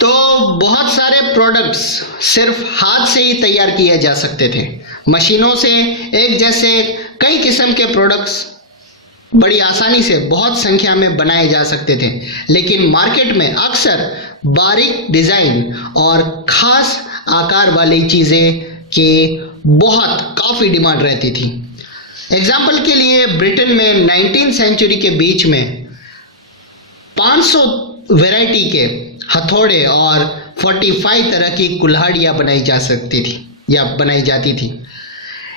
तो बहुत सारे प्रोडक्ट्स सिर्फ हाथ से ही तैयार किए जा सकते थे। मशीनों से एक जैसे कई किस्म के प्रोडक्ट्स बड़ी आसानी से बहुत संख्या में बनाए जा सकते थे, लेकिन मार्केट में अक्सर बारीक डिज़ाइन और ख़ास आकार वाली चीज़ें के बहुत काफ़ी डिमांड रहती थी। एग्जाम्पल के लिए ब्रिटेन में 19वीं सेंचुरी के बीच में 500 वैरायटी के हथौड़े और 45 तरह की कुल्हाड़ियाँ बनाई जा सकती थी या बनाई जाती थी।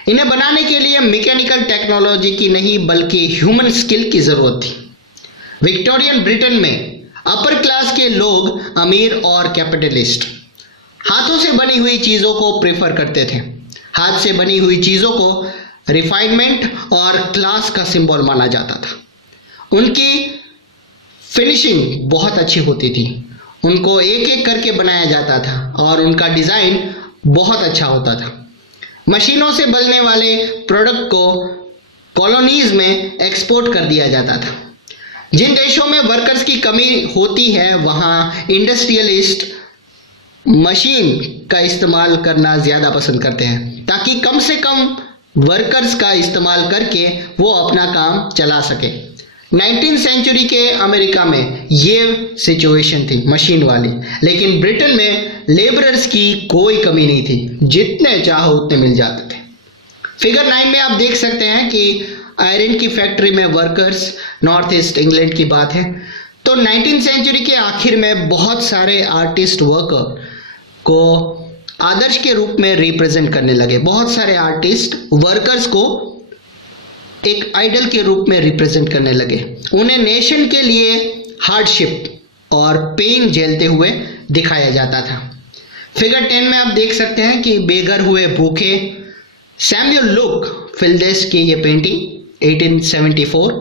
इन्हें बनाने के लिए मैकेनिकल टेक्नोलॉजी की नहीं बल्कि ह्यूमन स्किल की ज़रूरत थी। विक्टोरियन ब्रिटेन में अपर क्लास के लोग अमीर और कैपिटलिस्ट हाथों से बनी हुई चीज़ों को प्रेफर करते थे। हाथ से बनी हुई चीज़ों को रिफाइनमेंट और क्लास का सिंबल माना जाता था। उनकी फिनिशिंग बहुत अच्छी होती थी, उनको एक एक करके बनाया जाता था और उनका डिज़ाइन बहुत अच्छा होता था। मशीनों से बनने वाले प्रोडक्ट को कॉलोनीज में एक्सपोर्ट कर दिया जाता था। जिन देशों में वर्कर्स की कमी होती है वहाँ इंडस्ट्रियलिस्ट मशीन का इस्तेमाल करना ज़्यादा पसंद करते हैं, ताकि कम से कम वर्कर्स का इस्तेमाल करके वो अपना काम चला सके। 19वीं सेंचुरी के अमेरिका में ये सिचुएशन थी मशीन वाली, लेकिन ब्रिटेन में लेबरर्स की कोई कमी नहीं थी, जितने चाहो उतने मिल जाते थे। फिगर 9 में आप देख सकते हैं कि आयरन की फैक्ट्री में वर्कर्स, नॉर्थ ईस्ट इंग्लैंड की बात है। तो 19वीं सेंचुरी के आखिर में बहुत सारे आर्टिस्ट वर्कर को आदर्श के रूप में रिप्रेजेंट करने लगे। बहुत सारे आर्टिस्ट वर्कर्स को एक आइडल के रूप में रिप्रेजेंट करने लगे। उन्हें नेशन के लिए हार्डशिप और पेन झेलते हुए दिखाया जाता था। फिगर 10 में आप देख सकते हैं कि बेघर हुए भूखे, सैमुअल लुक फिल्डेस की ये पेंटिंग 1874।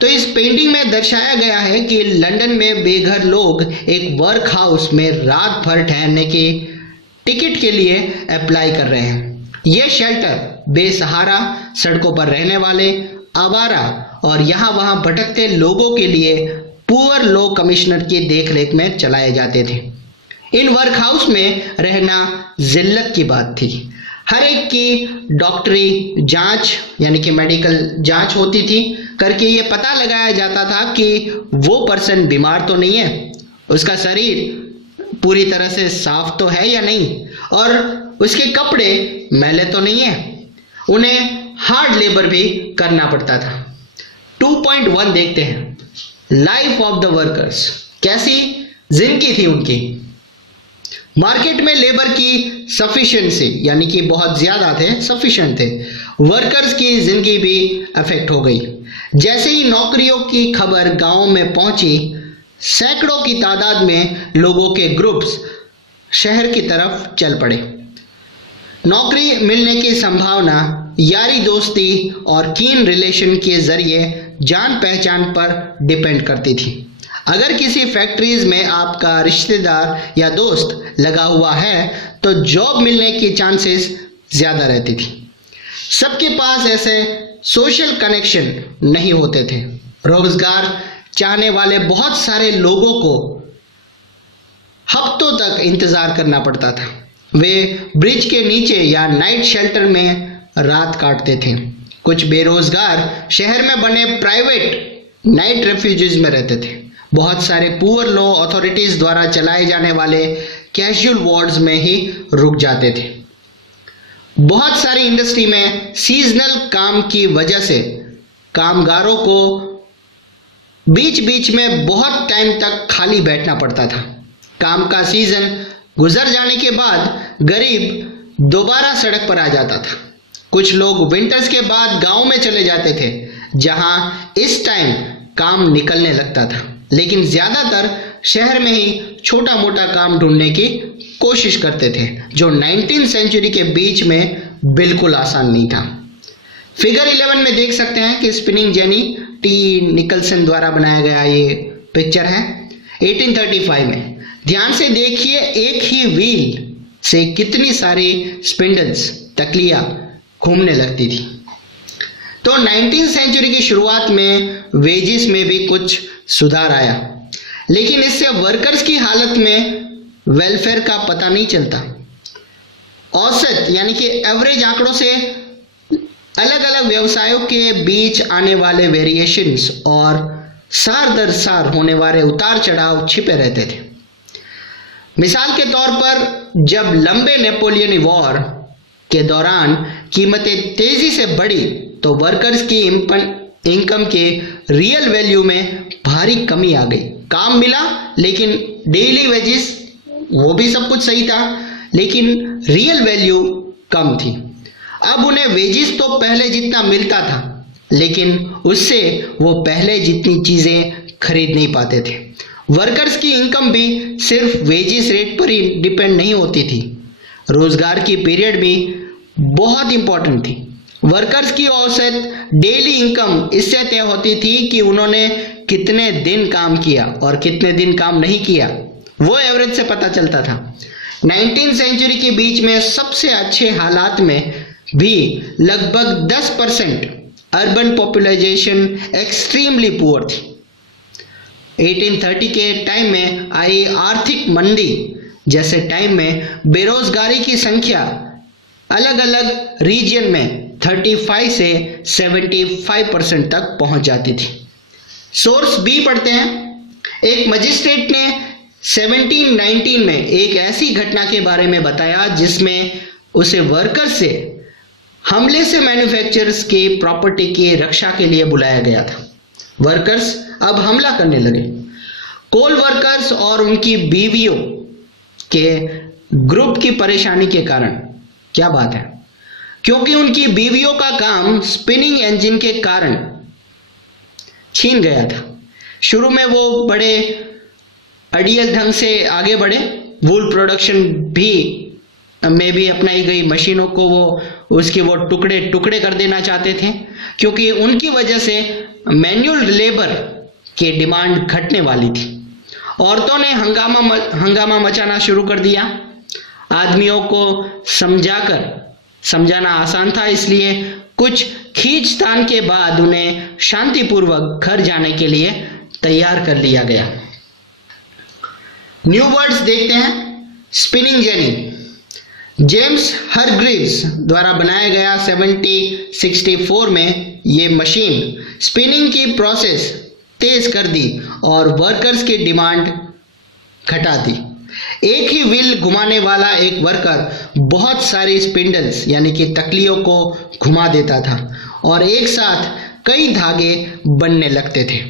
तो इस पेंटिंग में दर्शाया गया है कि लंदन में बेघर लोग एक वर्क हाउस में रात भर ठहरने की टिकट के लिए अप्लाई कर रहे हैं। ये शेल्टर बेसहारा, सड़कों पर रहने वाले, आवारा और यहाँ वहाँ भटकते लोगों के लिए पुअर लॉ कमिश्नर की देखरेख में चलाए जाते थे। इन वर्क हाउस में रहना जिल्लत की बात थी। हर एक की डॉक्टरी जांच यानी कि मेडिकल जांच होती थी, करके ये पता लगाया जाता था कि वो पर्सन बीमार तो नहीं है, उसका शरीर पूरी तरह से साफ तो है या नहीं, और उसके कपड़े मैले तो नहीं है। उन्हें हार्ड लेबर भी करना पड़ता था। 2.1 देखते हैं, लाइफ ऑफ द वर्कर्स। कैसी जिंदगी थी उनकी। मार्केट में लेबर की सफिशिएंसी यानी कि बहुत ज़्यादा थे, सफिशिएंट थे। वर्कर्स की ज़िंदगी भी अफेक्ट हो गई। जैसे ही नौकरियों की खबर गांव में पहुंची, सैकड़ों की तादाद में लोगों के ग्रुप्स शहर की तरफ चल पड़े। नौकरी मिलने की संभावना यारी दोस्ती और कीन रिलेशन के जरिए जान पहचान पर डिपेंड करती थी। अगर किसी फैक्ट्रीज में आपका रिश्तेदार या दोस्त लगा हुआ है तो जॉब मिलने की चांसेस ज़्यादा रहती थी। सबके पास ऐसे सोशल कनेक्शन नहीं होते थे। रोजगार चाहने वाले बहुत सारे लोगों को हफ्तों तक इंतज़ार करना पड़ता था। वे ब्रिज के नीचे या नाइट शेल्टर में रात काटते थे। कुछ बेरोजगार शहर में बने प्राइवेट नाइट रेफ्यूजीज में रहते थे। बहुत सारे पुअर लॉ अथॉरिटीज़ द्वारा चलाए जाने वाले कैजुअल वार्ड्स में ही रुक जाते थे। बहुत सारी इंडस्ट्री में सीजनल काम की वजह से कामगारों को बीच बीच में बहुत टाइम तक खाली बैठना पड़ता था। काम का सीजन गुजर जाने के बाद गरीब दोबारा सड़क पर आ जाता था। कुछ लोग विंटर्स के बाद गांव में चले जाते थे, जहां इस टाइम काम निकलने लगता था, लेकिन ज़्यादातर शहर में ही छोटा मोटा काम ढूंढने की कोशिश करते थे, जो 19वीं सेंचुरी के बीच में बिल्कुल आसान नहीं था। फिगर 11 में देख सकते हैं कि स्पिनिंग जेनी टी निकलसन द्वारा बनाया गया ये पिक्चर है 1835 में। ध्यान से देखिए, एक ही व्हील से कितनी सारी स्पिंडल्स, तकलियाँ घूमने लगती थी। तो 19वीं सेंचुरी की शुरुआत में वेजिस में भी कुछ सुधार आया, लेकिन इससे वर्कर्स की हालत में वेलफेयर का पता नहीं चलता। औसत यानी कि एवरेज आंकड़ों से अलग अलग व्यवसायों के बीच आने वाले वेरिएशंस और साल दर साल होने वाले उतार चढ़ाव छिपे रहते थे। मिसाल के तौर पर जब लंबे नेपोलियन वॉर के दौरान कीमतें तेजी से बढ़ी तो वर्कर्स की इनकम के रियल वैल्यू में भारी कमी आ गई। काम मिला लेकिन डेली वेजेस वो भी सब कुछ सही था, लेकिन रियल वैल्यू कम थी। अब उन्हें वेजेस तो पहले जितना मिलता था, लेकिन उससे वो पहले जितनी चीजें खरीद नहीं पाते थे। वर्कर्स की इनकम भी सिर्फ वेजेस रेट पर ही डिपेंड नहीं होती थी, रोजगार की पीरियड भी बहुत इंपॉर्टेंट थी। वर्कर्स की औसत डेली इनकम इससे तय होती थी कि उन्होंने कितने दिन काम किया और कितने दिन काम नहीं किया, वो एवरेज से पता चलता था। 19वीं सेंचुरी के बीच में सबसे अच्छे हालात में भी लगभग 10% अर्बन पॉपुलेशन एक्सट्रीमली पुअर थी। 1830 के टाइम में आई आर्थिक मंदी जैसे टाइम में बेरोजगारी की संख्या अलग अलग रीजन में 35 से 75% तक पहुंच जाती थी। सोर्स बी पढ़ते हैं। एक मजिस्ट्रेट ने 1719 में एक ऐसी घटना के बारे में बताया जिसमें उसे वर्कर्स से हमले से मैन्युफैक्चरर्स की प्रॉपर्टी की रक्षा के लिए बुलाया गया था। वर्कर्स अब हमला करने लगे। कोल वर्कर्स और उनकी बीवियों के ग्रुप की परेशानी के कारण। क्या बात है, क्योंकि उनकी बीवियों का काम स्पिनिंग इंजन के कारण छीन गया था। शुरू में वो बड़े आइडियल ढंग से आगे बढ़े, वूल प्रोडक्शन में भी अपनाई गई मशीनों को वो टुकड़े टुकड़े कर देना चाहते थे, क्योंकि उनकी वजह से मैनुअल लेबर की डिमांड घटने वाली थी। औरतों ने हंगामा मचाना शुरू कर दिया। आदमियों को समझाना आसान था, इसलिए कुछ खींचतान के बाद उन्हें शांतिपूर्वक घर जाने के लिए तैयार कर लिया गया। न्यू वर्ड्स देखते हैं। स्पिनिंग जेनी जेम्स हरग्रीव्स द्वारा बनाया गया 1764 में ये मशीन स्पिनिंग की प्रोसेस तेज कर दी और वर्कर्स की डिमांड घटा दी। एक ही व्हील घुमाने वाला एक वर्कर बहुत सारी स्पिंडल्स यानी कि तकलियों को घुमा देता था और एक साथ कई धागे बनने लगते थे।